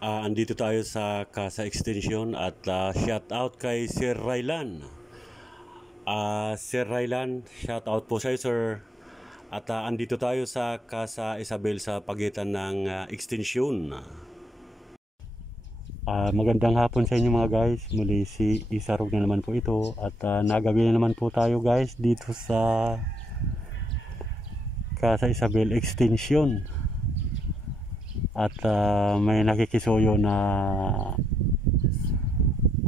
Andito tayo sa Casa Extension at shout out kay Sir Rylan. Sir Rylan, shout out po sa iyo, sir. At andito tayo sa Casa Isabel sa pagitan ng Extension. Magandang hapon sa inyo mga guys. Muli si Isarog na naman po ito. At nagabi na naman po tayo guys dito sa Casa Isabel Extension. At may nakikisuyo na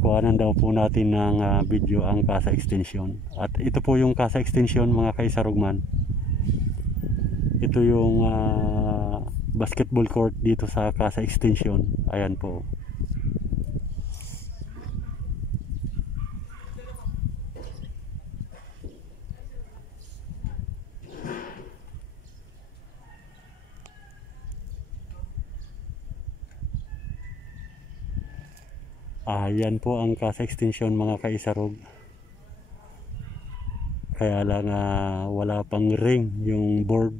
kuhanan daw po natin ng video ang Casa Extension. At ito po yung Casa Extension mga kaisarugman. Ito yung basketball court dito sa Casa Extension. Ayan po. Yan po ang Casa Extension mga kaisarog. Kaya lang wala pang ring yung board.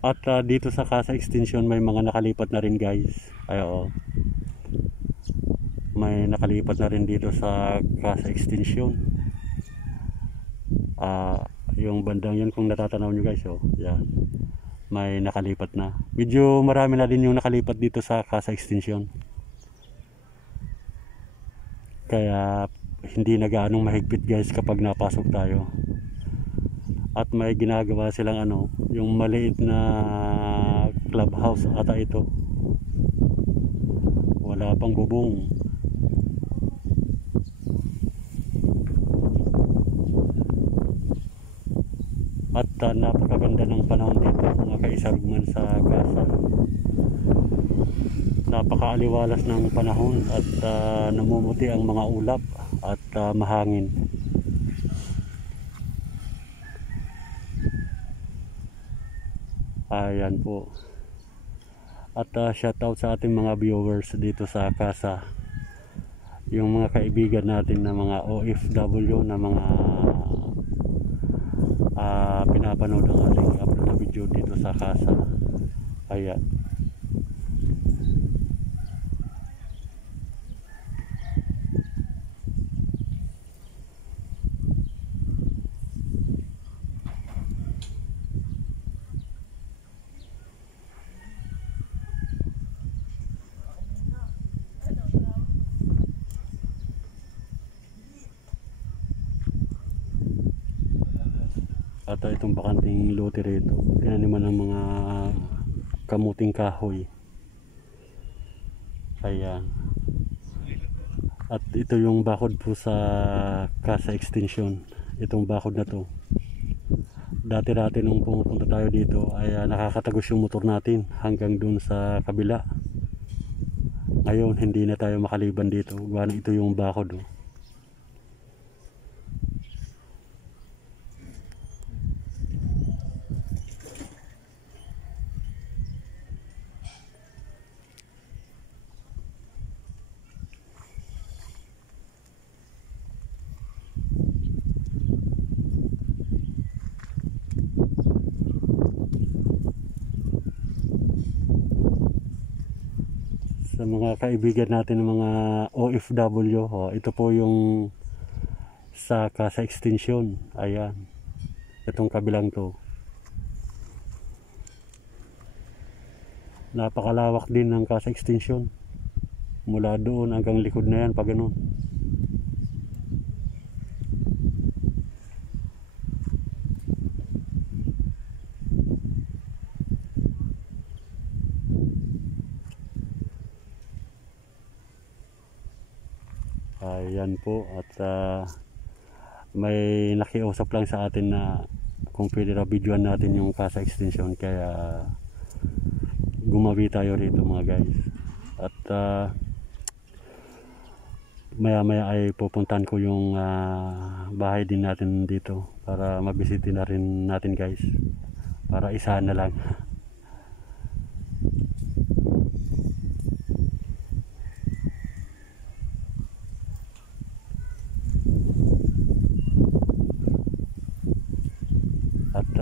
At dito sa Casa Extension may mga nakalipat na rin guys. Ayo. May nakalipat na rin dito sa Casa Extension. Yung bandang yun kung natatanaw nyo guys, yan. May nakalipat na. Medyo marami na din yung nakalipat dito sa Casa Extension. Kaya hindi na gaanong mahigpit guys kapag napasok tayo. At may ginagawa silang yung maliit na clubhouse ata ito. Wala pang bubong. At napakaganda ng panahon dito mga kaisarugman sa Casa. Napakaaliwalas ng panahon at namumuti ang mga ulap at mahangin. Ayan po. At shout out sa ating mga viewers dito sa Casa. Yung mga kaibigan natin na mga OFW na mga pinapanood ang ating upload na video dito sa Casa. Ayan. At itong bakanting lote rito, tinaniman ng mga kamuting kahoy. Ayan. At ito yung bakod po sa Casa Extension. Itong bakod na to, dati nung pumupunta tayo dito ay nakakatagos yung motor natin hanggang dun sa kabila. Ngayon hindi na tayo makaliban dito, gawa ito yung bakod. Sa mga kaibigan natin ng mga OFW, ito po yung sa Casa Extension. Ayan, itong kabilang to, napakalawak din ng Casa Extension mula doon hanggang likod na yan pag ganun. Ayan po. At may nakiusap lang sa atin na kung pwede na videoan natin yung Casa Extension, kaya gumawi tayo rito mga guys. At maya maya ay pupuntahan ko yung bahay din natin dito para mabisitin na rin natin guys, para isahan na lang.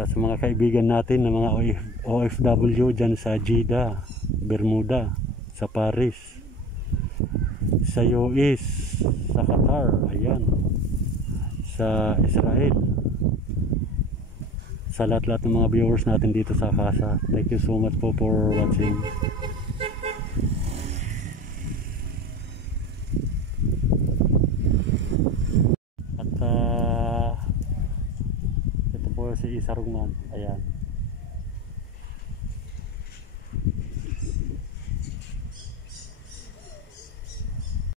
sa mga kaibigan natin na mga OFW dyan sa Jeddah, Bermuda, sa Paris, sa US, sa Qatar, ayan, sa Israel, sa lahat-lahat ng mga viewers natin dito sa Casa. Thank you so much po for watching. At ito po si Isa Rugman, ayan.